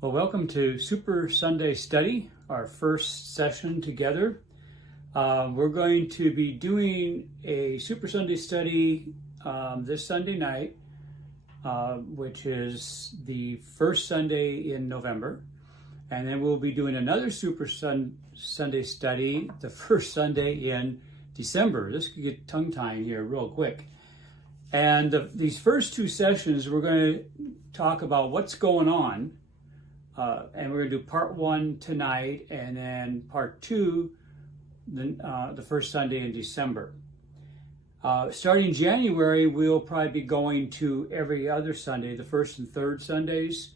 Well, welcome to Super Sunday Study, our first session together. We're going to be doing a Super Sunday Study this Sunday night, which is the first Sunday in November. And then we'll be doing another Sunday Study the first Sunday in December. This could get tongue-tying here real quick. And these first two sessions, we're going to talk about what's going on. And we're going to do part one tonight, and then part two the first Sunday in December. Starting January, we'll probably be going to every other Sunday, the first and third Sundays.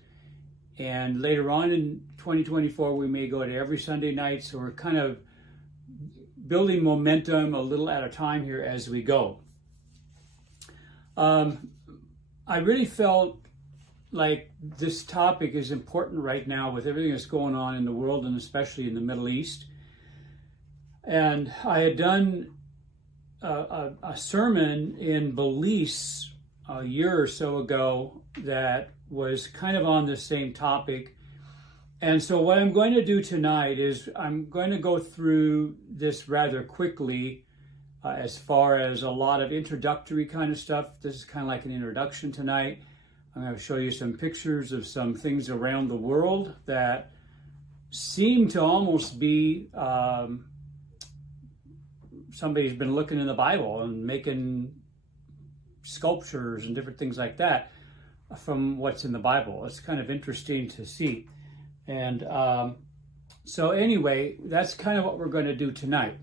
And later on in 2024, we may go to every Sunday night. So we're kind of building momentum a little at a time here as we go. I really felt like this topic is important right now with everything that's going on in the world and especially in the Middle East. And I had done a sermon in Belize a year or so ago that was kind of on the same topic. And so what I'm going to do tonight is I'm going to go through this rather quickly as far as a lot of introductory kind of stuff. This is kind of like an introduction tonight. I'm going to show you some pictures of some things around the world that seem to almost be somebody's been looking in the Bible and making sculptures and different things like that from what's in the Bible. It's kind of interesting to see. And so anyway, that's kind of what we're going to do tonight.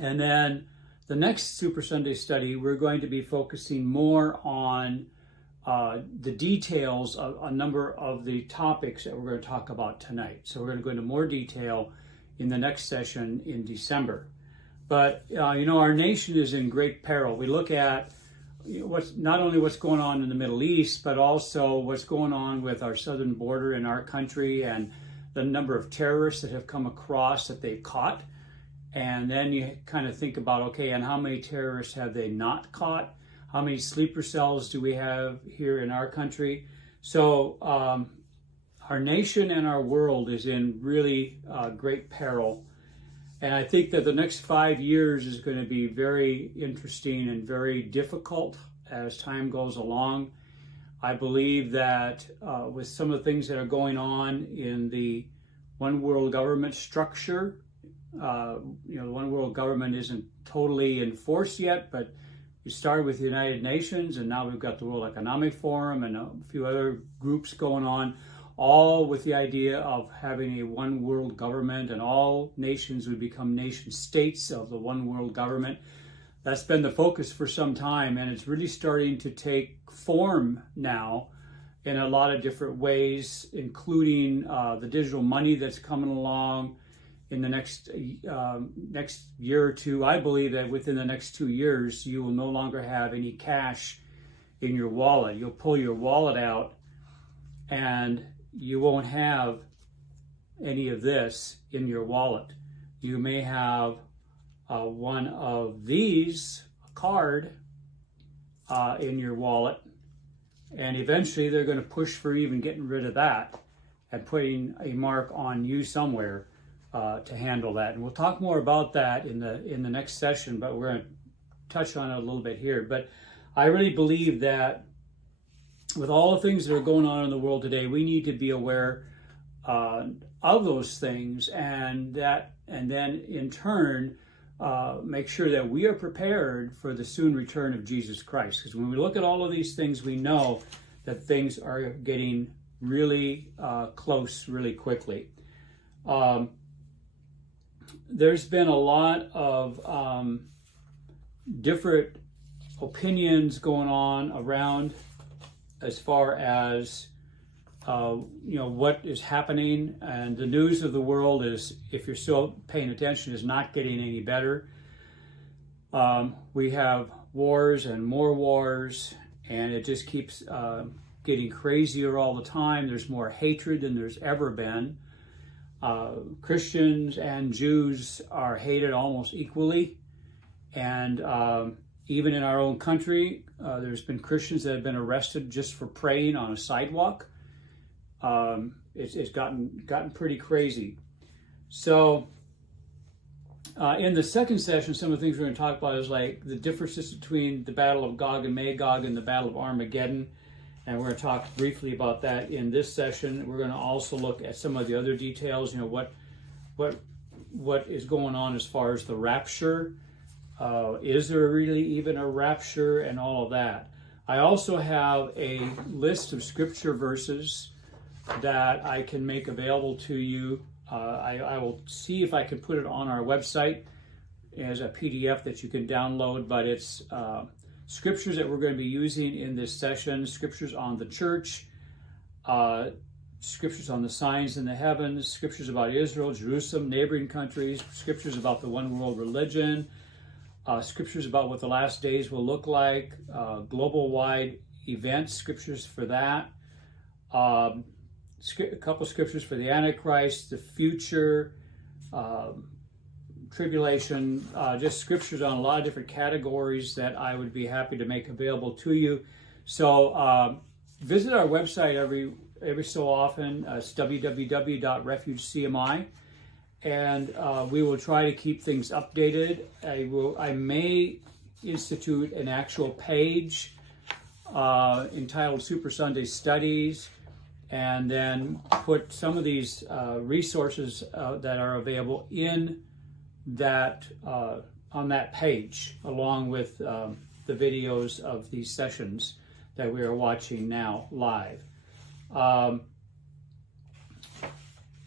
And then the next Super Sunday Study, we're going to be focusing more on the details of a number of the topics that we're going to talk about tonight. So we're going to go into more detail in the next session in December. But our nation is in great peril. We look at not only what's going on in the Middle East, but also what's going on with our southern border in our country and the number of terrorists that have come across that they've caught. And then you kind of think about, okay, and how many terrorists have they not caught? How many sleeper cells do we have here in our country? So our nation and our world is in really great peril. And I think that the next 5 years is going to be very interesting and very difficult as time goes along. I believe that with some of the things that are going on in the one world government structure, the one world government isn't totally in force yet, but we started with the United Nations, and now we've got the World Economic Forum and a few other groups going on, all with the idea of having a one world government, and all nations would become nation states of the one world government. That's been the focus for some time, and it's really starting to take form now in a lot of different ways, including the digital money that's coming along in the next year or two. I believe that within the next 2 years, you will no longer have any cash in your wallet. You'll pull your wallet out and you won't have any of this in your wallet. You may have one of these, a card, in your wallet, and eventually they're going to push for even getting rid of that and putting a mark on you somewhere to handle that. And we'll talk more about that in the next session, but we're going to touch on it a little bit here. But I really believe that with all the things that are going on in the world today, we need to be aware of those things, and then in turn make sure that we are prepared for the soon return of Jesus Christ. Because when we look at all of these things, we know that things are getting really close really quickly. There's been a lot of different opinions going on around as far as what is happening, and the news of the world is, if you're still paying attention, is not getting any better. We have wars and more wars, and it just keeps getting crazier all the time. There's more hatred than there's ever been. Christians and Jews are hated almost equally, and even in our own country, there's been Christians that have been arrested just for praying on a sidewalk. It's gotten pretty crazy. So in the second session, some of the things we're going to talk about is like the differences between the Battle of Gog and Magog and the Battle of Armageddon. And we're going to talk briefly about that in this session. We're going to also look at some of the other details, what is going on as far as the rapture. Is there really even a rapture and all of that? I also have a list of scripture verses that I can make available to you. I will see if I can put it on our website as a PDF that you can download, but it's scriptures that we're going to be using in this session, scriptures on the church, scriptures on the signs in the heavens, scriptures about Israel, Jerusalem, neighboring countries, scriptures about the one world religion, scriptures about what the last days will look like, global-wide events, scriptures for that, a couple scriptures for the Antichrist, the future, tribulation, just scriptures on a lot of different categories that I would be happy to make available to you. So visit our website every so often. It's www.refugecmi, and we will try to keep things updated. I may institute an actual page entitled Super Sunday Studies, and then put some of these resources that are available in that on that page, along with the videos of these sessions that we are watching now live.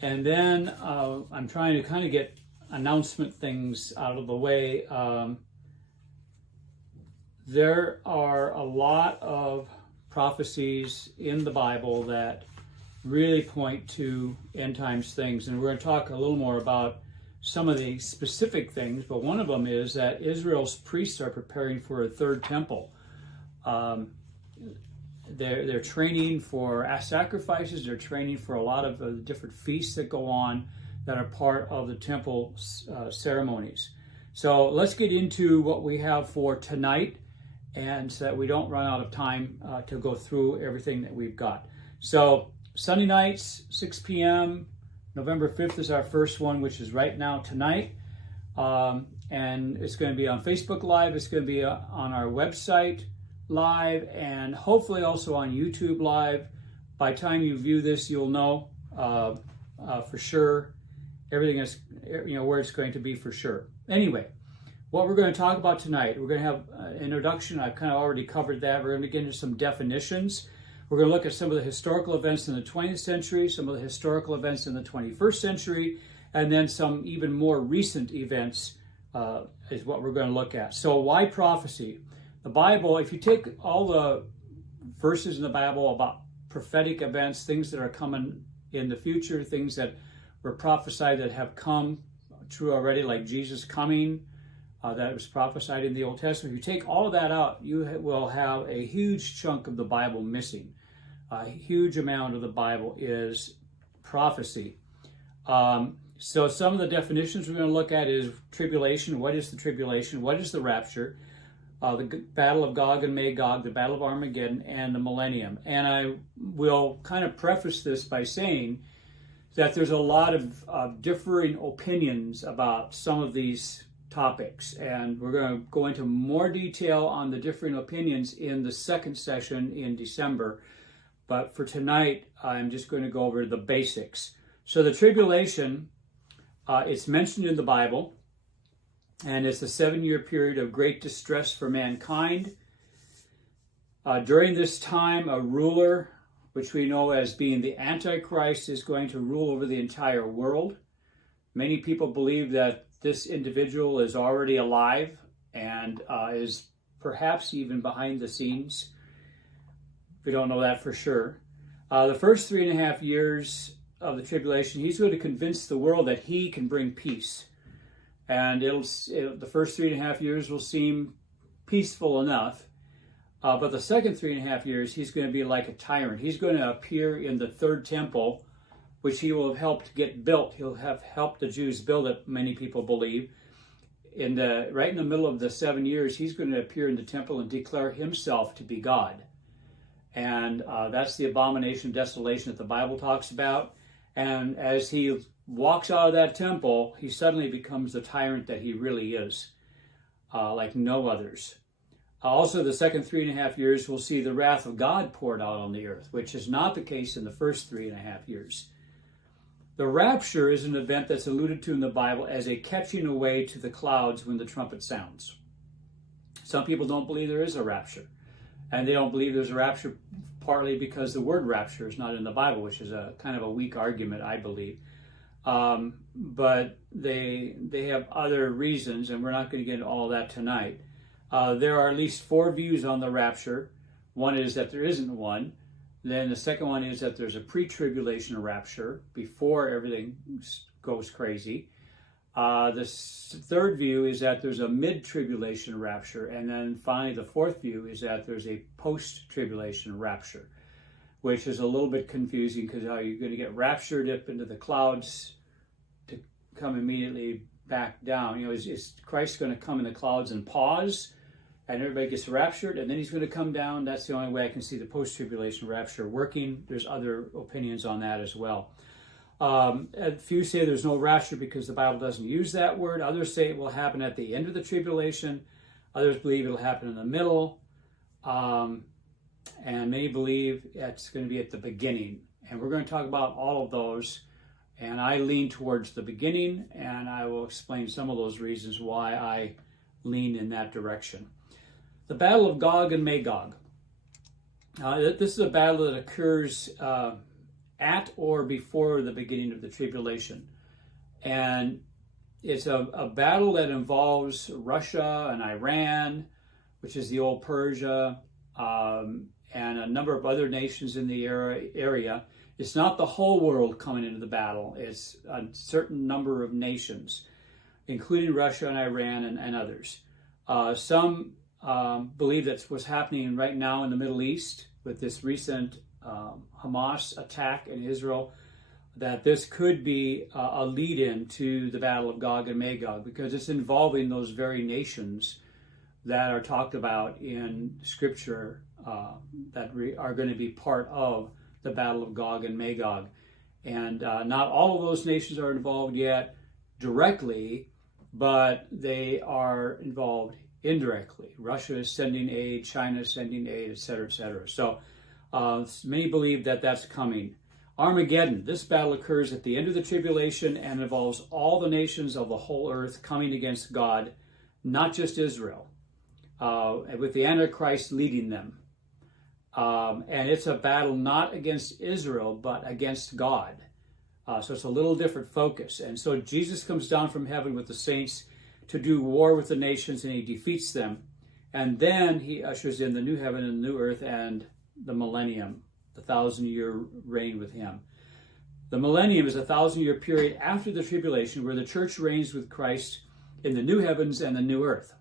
And then I'm trying to kind of get announcement things out of the way. There are a lot of prophecies in the Bible that really point to end times things, and we're going to talk a little more about some of the specific things, but one of them is that Israel's priests are preparing for a third temple. They're training for sacrifices. They're training for a lot of the different feasts that go on that are part of the temple ceremonies. So let's get into what we have for tonight, and so that we don't run out of time to go through everything that we've got. So Sunday nights, 6 p.m., November 5th is our first one, which is right now tonight. And it's going to be on Facebook Live. It's going to be on our website live, and hopefully also on YouTube Live. By the time you view this, you'll know for sure everything is, where it's going to be for sure. Anyway, what we're going to talk about tonight, we're going to have an introduction. I've kind of already covered that. We're going to get into some definitions. We're going to look at some of the historical events in the 20th century, some of the historical events in the 21st century, and then some even more recent events is what we're going to look at. So why prophecy? The Bible, if you take all the verses in the Bible about prophetic events, things that are coming in the future, things that were prophesied that have come true already, like Jesus coming, that was prophesied in the Old Testament. If you take all of that out, you will have a huge chunk of the Bible missing. A huge amount of the Bible is prophecy. So some of the definitions we're going to look at is tribulation. What is the tribulation? What is the rapture? The Battle of Gog and Magog, the Battle of Armageddon, and the Millennium. And I will kind of preface this by saying that there's a lot of differing opinions about some of these topics, and we're going to go into more detail on the differing opinions in the second session in December. But for tonight, I'm just going to go over the basics. So the tribulation, it's mentioned in the Bible, and it's a 7-year period of great distress for mankind. During this time, a ruler, which we know as being the Antichrist, is going to rule over the entire world. Many people believe that this individual is already alive and is perhaps even behind the scenes. We don't know that for sure. The first 3.5 years of the tribulation, he's going to convince the world that he can bring peace. And the first 3.5 years will seem peaceful enough. But the second 3.5 years, he's going to be like a tyrant. He's going to appear in the third temple, which he will have helped get built. He'll have helped the Jews build it, many people believe. Right in the middle of the 7 years, he's going to appear in the temple and declare himself to be God. And that's the abomination of desolation that the Bible talks about. And as he walks out of that temple, he suddenly becomes the tyrant that he really is, like no others. Also, the second 3.5 years, we'll see the wrath of God poured out on the earth, which is not the case in the first 3.5 years. The rapture is an event that's alluded to in the Bible as a catching away to the clouds when the trumpet sounds. Some people don't believe there is a rapture, and they don't believe there's a rapture partly because the word rapture is not in the Bible, which is a kind of a weak argument, I believe. But they have other reasons, and we're not going to get into all that tonight. There are at least 4 views on the rapture. One is that there isn't one. Then the second one is that there's a pre-tribulation rapture before everything goes crazy. The third view is that there's a mid-tribulation rapture. And then finally, the fourth view is that there's a post-tribulation rapture, which is a little bit confusing because how you're going to get raptured up into the clouds to come immediately back down. You know, is Christ going to come in the clouds and pause and everybody gets raptured and then he's going to come down? That's the only way I can see the post-tribulation rapture working. There's other opinions on that as well. A few say there's no rapture because the Bible doesn't use that word. Others say it will happen at the end of the tribulation. Others believe it'll happen in the middle. And many believe it's going to be at the beginning. And we're going to talk about all of those. And I lean towards the beginning, and I will explain some of those reasons why I lean in that direction. The Battle of Gog and Magog. This is a battle that occurs at or before the beginning of the tribulation. And it's a battle that involves Russia and Iran, which is the old Persia, and a number of other nations in the area. It's not the whole world coming into the battle. It's a certain number of nations, including Russia and Iran and others. Some believe that's what's happening right now in the Middle East with this recent Hamas attack in Israel, that this could be a lead-in to the Battle of Gog and Magog because it's involving those very nations that are talked about in Scripture that are going to be part of the Battle of Gog and Magog. And not all of those nations are involved yet directly, but they are involved indirectly. Russia is sending aid, China is sending aid, et cetera, et cetera. So many believe that that's coming. Armageddon. This battle occurs at the end of the tribulation and involves all the nations of the whole earth coming against God, not just Israel, with the Antichrist leading them. And it's a battle not against Israel, but against God. So it's a little different focus. And so Jesus comes down from heaven with the saints to do war with the nations, and he defeats them. And then he ushers in the new heaven and the new earth and the millennium, the 1,000-year reign with him. The millennium is a 1,000-year period after the tribulation where the church reigns with Christ in the new heavens and the new earth.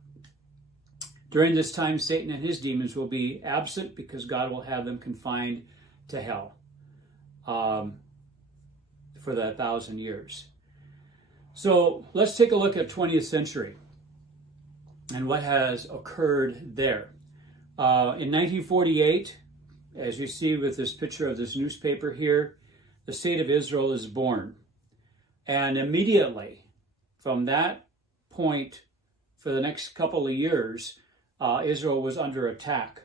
During this time, Satan and his demons will be absent because God will have them confined to hell for that 1,000 years. So let's take a look at 20th century and what has occurred there. In 1948, as you see with this picture of this newspaper here, the state of Israel is born. And immediately from that point, for the next couple of years, Israel was under attack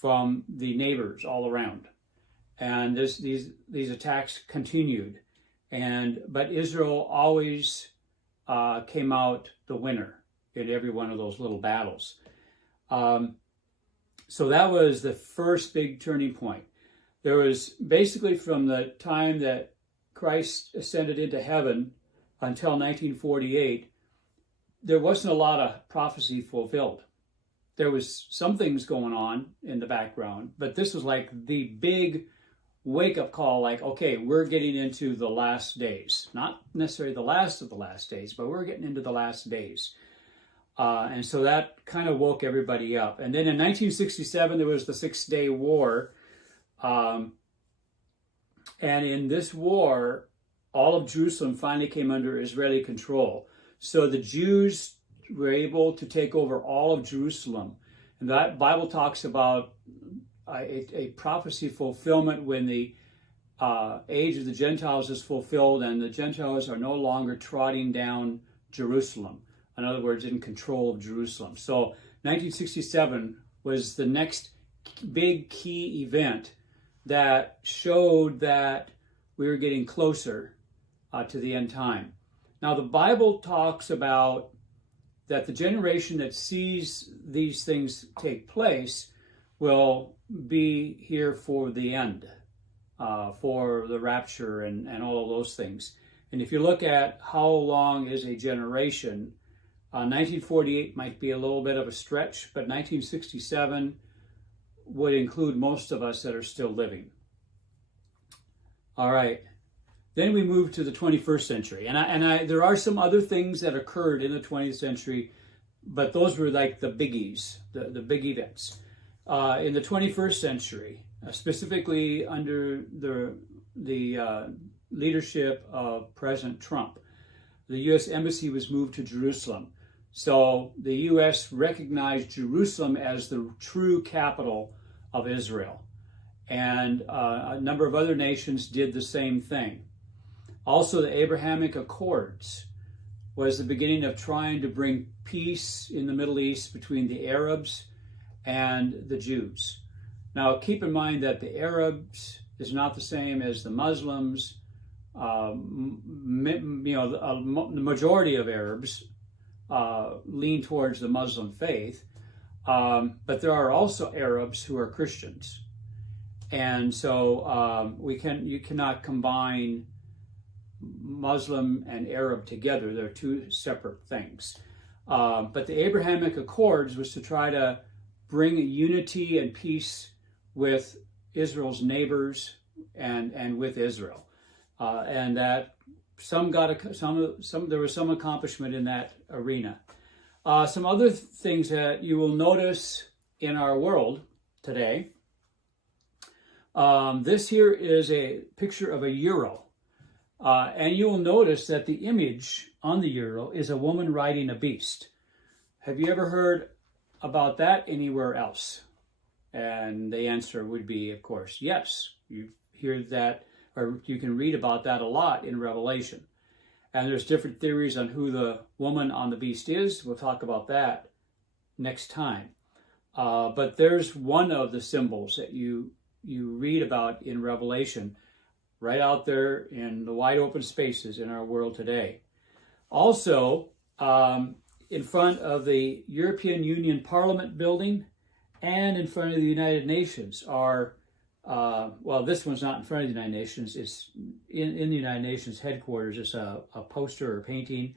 from the neighbors all around. And these attacks continued. But Israel always came out the winner in every one of those little battles. So that was the first big turning point. There was basically from the time that Christ ascended into heaven until 1948, there wasn't a lot of prophecy fulfilled. There was some things going on in the background, but this was like the big wake-up call, like, okay, we're getting into the last days. Not necessarily the last of the last days, but we're getting into the last days. And so that kind of woke everybody up. And then in 1967, there was the Six-Day War. And in this war, all of Jerusalem finally came under Israeli control. So the Jews were able to take over all of Jerusalem. And that Bible talks about a prophecy fulfillment when the age of the Gentiles is fulfilled and the Gentiles are no longer trotting down Jerusalem. In other words, in control of Jerusalem. So 1967 was the next big key event that showed that we were getting closer to the end time. Now, the Bible talks about that the generation that sees these things take place will be here for the end, for the rapture and all of those things. And if you look at how long is a generation, 1948 might be a little bit of a stretch, but 1967 would include most of us that are still living. All right. Then we move to the 21st century. And there are some other things that occurred in the 20th century, but those were like the biggies, the big events. In the 21st century, specifically under the leadership of President Trump, the U.S. Embassy was moved to Jerusalem. So the U.S. recognized Jerusalem as the true capital of Israel. And a number of other nations did the same thing. Also, the Abrahamic Accords was the beginning of trying to bring peace in the Middle East between the Arabs and the Jews. Now, keep in mind that the Arabs is not the same as the Muslims. The majority of Arabs lean towards the Muslim faith, but there are also Arabs who are Christians, and so you cannot combine Muslim and Arab together. They're two separate things. But the Abrahamic Accords was to try to bring unity and peace with Israel's neighbors and with Israel, and that there was some accomplishment in that arena. Some other things that you will notice in our world today. This here is a picture of a euro. And you will notice that the image on the euro is a woman riding a beast. Have you ever heard about that anywhere else? And the answer would be, of course, yes. You hear that, or you can read about that a lot in Revelation. And there's different theories on who the woman on the beast is. We'll talk about that next time. But there's one of the symbols that you read about in Revelation, right out there in the wide open spaces in our world today. Also, in front of the European Union Parliament building and in front of the United Nations are, this one's not in front of the United Nations, it's in the United Nations headquarters. It's a poster or painting,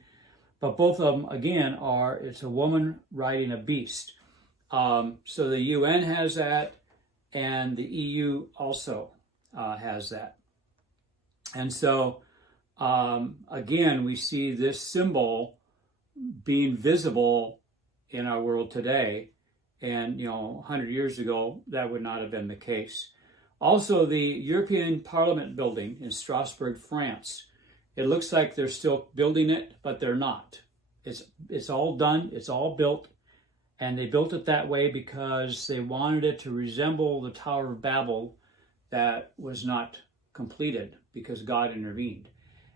but both of them, again, it's a woman riding a beast. So the UN has that, and the EU also has that. And so, again, we see this symbol being visible in our world today. And, 100 years ago, that would not have been the case. Also, the European Parliament building in Strasbourg, France, it looks like they're still building it, but they're not. It's all done, it's all built, and they built it that way because they wanted it to resemble the Tower of Babel that was not completed because God intervened.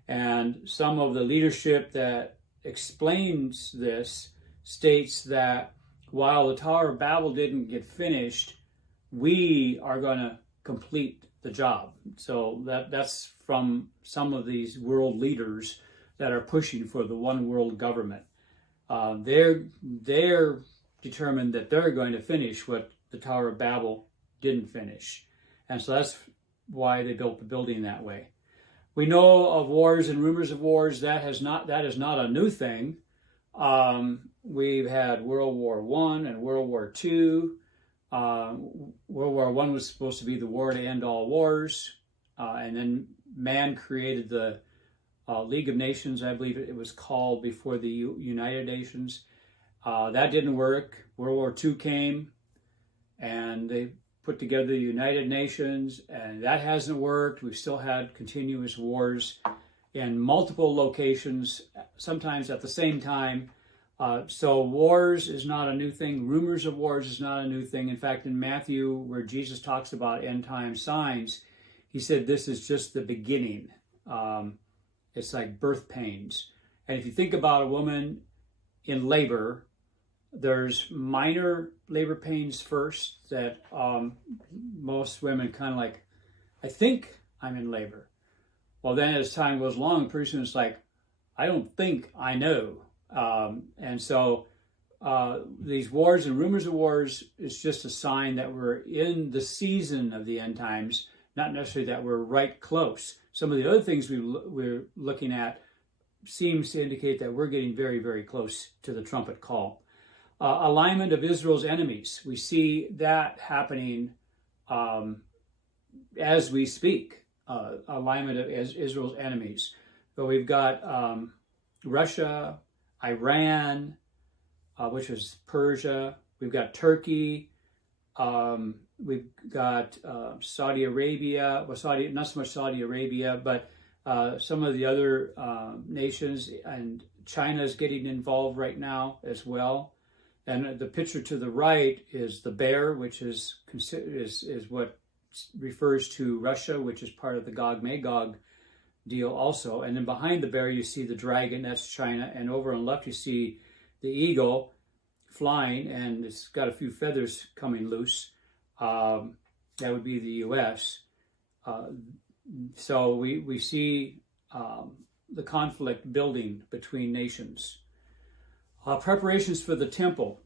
And some of the leadership that explains this states that while the Tower of Babel didn't get finished, we are going to complete the job. So that's from some of these world leaders that are pushing for the one world government. They're determined that they're going to finish what the Tower of Babel didn't finish. And so that's why they built the building that way. We know of wars and rumors of wars. That is not a new thing. We've had World War I and World War II. World War I was supposed to be the war to end all wars. And then man created the League of Nations, I believe it was called, before the United Nations. That didn't work. World War II came, and they put together the United Nations, and that hasn't worked. We've still had continuous wars in multiple locations, sometimes at the same time. So wars is not a new thing. Rumors of wars is not a new thing. In fact, in Matthew, where Jesus talks about end time signs, he said this is just the beginning. It's like birth pains. And if you think about a woman in labor, there's minor labor pains first that most women kind of like, I think I'm in labor. Well, then as time goes along, pretty soon it's like, I don't think I know. And so these wars and rumors of wars is just a sign that we're in the season of the end times, not necessarily that we're right close. Some of the other things we're looking at seems to indicate that we're getting very, very close to the trumpet call. Alignment of Israel's enemies. We see that happening as we speak. Alignment of Israel's enemies. So we've got Russia, Iran, which is Persia. We've got Turkey. We've got Saudi Arabia. Well, not so much Saudi Arabia, but some of the other nations, and China is getting involved right now as well. And the picture to the right is the bear, which is what refers to Russia, which is part of the Gog&Magog deal also. And then behind the bear, you see the dragon, that's China. And over on the left, you see the eagle flying, and it's got a few feathers coming loose. That would be the U.S. So we see the conflict building between nations. Preparations for the temple.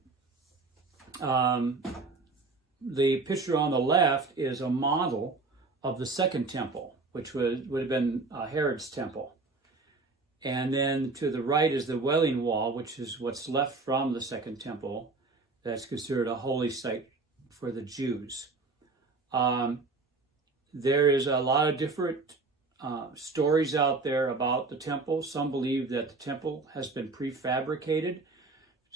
The picture on the left is a model of the second temple, which would have been Herod's temple. And then to the right is the Wailing Wall, which is what's left from the second temple. That's considered a holy site for the Jews. There is a lot of different stories out there about the temple. Some believe that the temple has been prefabricated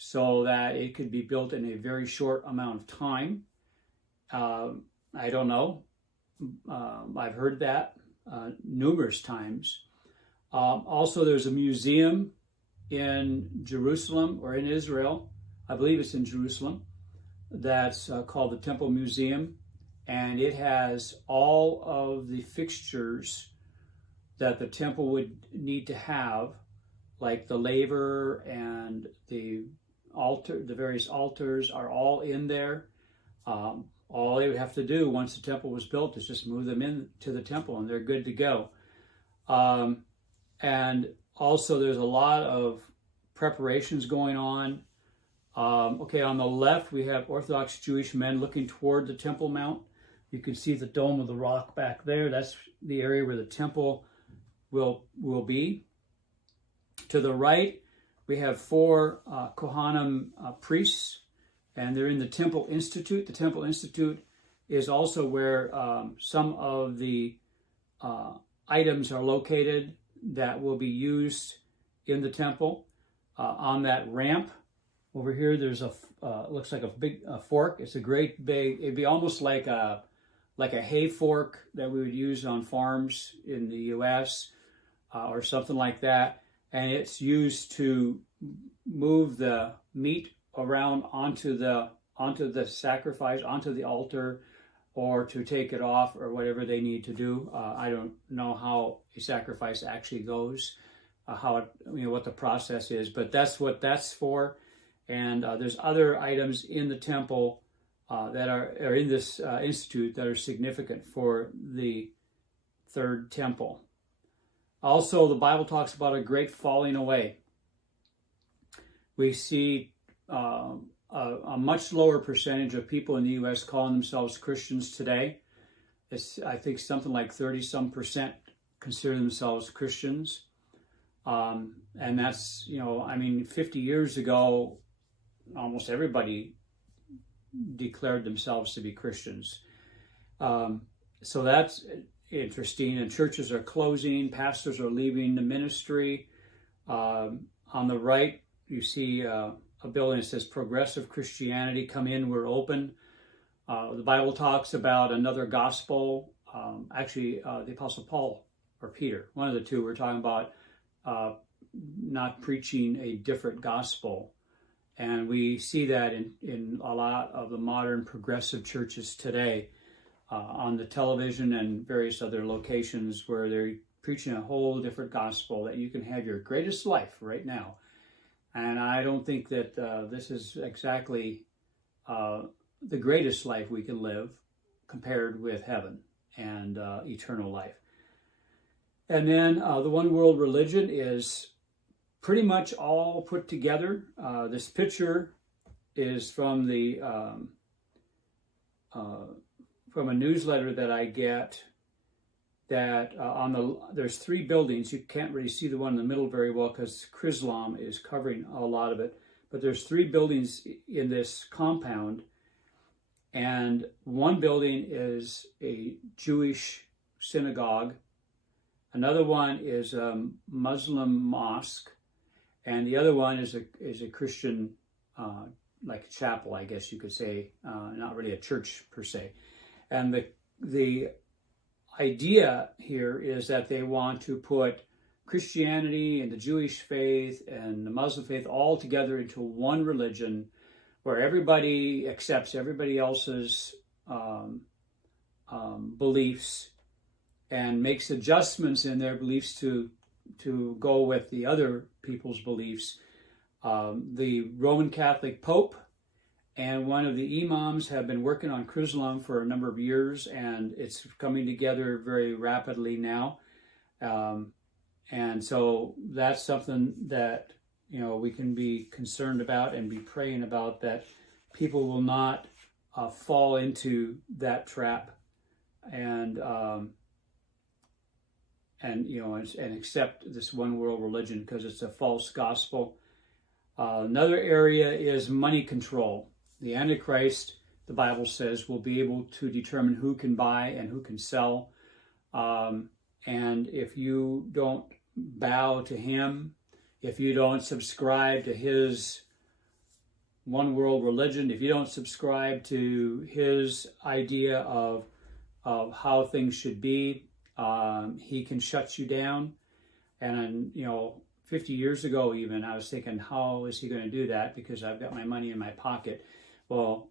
so that it could be built in a very short amount of time. I don't know. I've heard that numerous times. Also, there's a museum in Jerusalem or in Israel. I believe it's in Jerusalem. That's called the Temple Museum. And it has all of the fixtures that the temple would need to have, like the laver and the altar, the various altars are all in there. All they would have to do once the temple was built is just move them into the temple and they're good to go. And also there's a lot of preparations going on. Okay, on the left we have Orthodox Jewish men looking toward the Temple Mount. You can see the Dome of the Rock back there. That's the area where the temple will be. To the right, we have 4 Kohanim priests, and they're in the Temple Institute. The Temple Institute is also where some of the items are located that will be used in the temple. On that ramp over here, there's a looks like a big fork. It's a great big. It'd be almost like a hay fork that we would use on farms in the U.S. Or something like that, and it's used to move the meat around onto the sacrifice, onto the altar, or to take it off, or whatever they need to do. I don't know how a sacrifice actually goes, what the process is, but that's what that's for. And there's other items in the temple that are in this institute that are significant for the third temple. Also, the Bible talks about a great falling away. We see a much lower percentage of people in the U.S. calling themselves Christians today. It's, I think, something like 30-some% consider themselves Christians. And that's, 50 years ago, almost everybody declared themselves to be Christians. So that's interesting. And churches are closing, pastors are leaving the ministry. On the right, you see a building that says Progressive Christianity, come in, we're open. The Bible talks about another gospel. The Apostle Paul or Peter, one of the two, we're talking about not preaching a different gospel. And we see that in a lot of the modern progressive churches today, on the television and various other locations where they're preaching a whole different gospel, that you can have your greatest life right now. And I don't think that this is exactly the greatest life we can live compared with heaven and eternal life. And then the one world religion is pretty much all put together. This picture is from the from a newsletter that I get. That there's 3 buildings. You can't really see the one in the middle very well because Chrislam is covering a lot of it. But there's 3 buildings in this compound, and one building is a Jewish synagogue. Another one is a Muslim mosque, and the other one is a Christian, like a chapel, I guess you could say, not really a church per se. And the idea here is that they want to put Christianity and the Jewish faith and the Muslim faith all together into one religion, where everybody accepts everybody else's beliefs and makes adjustments in their beliefs to go with the other people's beliefs. The Roman Catholic Pope and one of the imams have been working on Chrislam for a number of years, and it's coming together very rapidly now. And so that's something that, we can be concerned about and be praying about, that people will not fall into that trap and accept this one world religion, because it's a false gospel. Another area is money control. The Antichrist, the Bible says, will be able to determine who can buy and who can sell. And if you don't bow to him, if you don't subscribe to his one world religion, if you don't subscribe to his idea of how things should be, he can shut you down. And, 50 years ago even, I was thinking, how is he going to do that? Because I've got my money in my pocket. Well,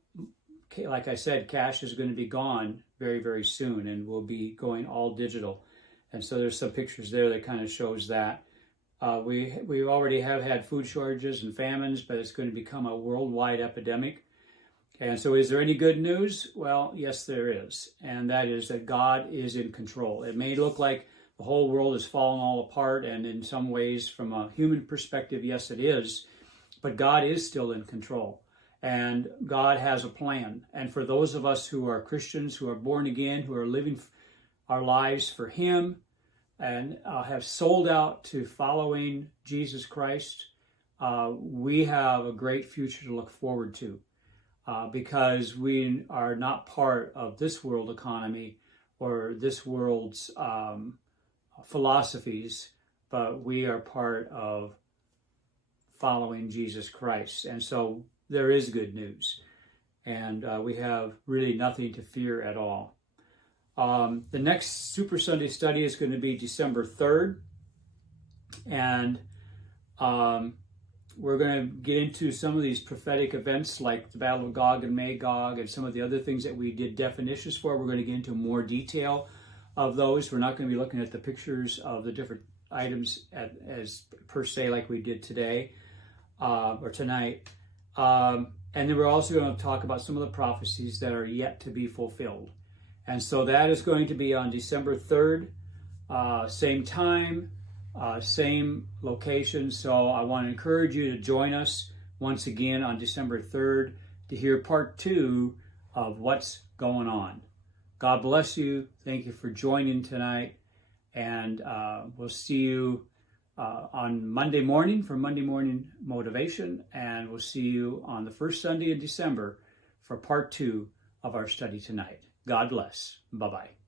like I said, cash is going to be gone very, very soon, and we'll be going all digital. And so there's some pictures there that kind of shows that. We already have had food shortages and famines, but it's going to become a worldwide epidemic. And so is there any good news? Well, yes, there is. And that is that God is in control. It may look like the whole world is falling all apart, and in some ways, from a human perspective, yes, it is. But God is still in control. And God has a plan. And for those of us who are Christians, who are born again, who are living our lives for him, and have sold out to following Jesus Christ, we have a great future to look forward to, because we are not part of this world economy or this world's philosophies, but we are part of following Jesus Christ. And so there is good news, and we have really nothing to fear at all. The next Super Sunday study is going to be December 3rd, and we're going to get into some of these prophetic events like the Battle of Gog and Magog and some of the other things that we did definitions for. We're going to get into more detail of those. We're not going to be looking at the pictures of the different items as per se like we did today or tonight. And then we're also going to talk about some of the prophecies that are yet to be fulfilled. And so that is going to be on December 3rd, same time, same location. So I want to encourage you to join us once again on December 3rd to hear part 2 of what's going on. God bless you. Thank you for joining tonight. And we'll see you on Monday morning for Monday Morning Motivation. And we'll see you on the first Sunday in December for part 2 of our study tonight. God bless. Bye-bye.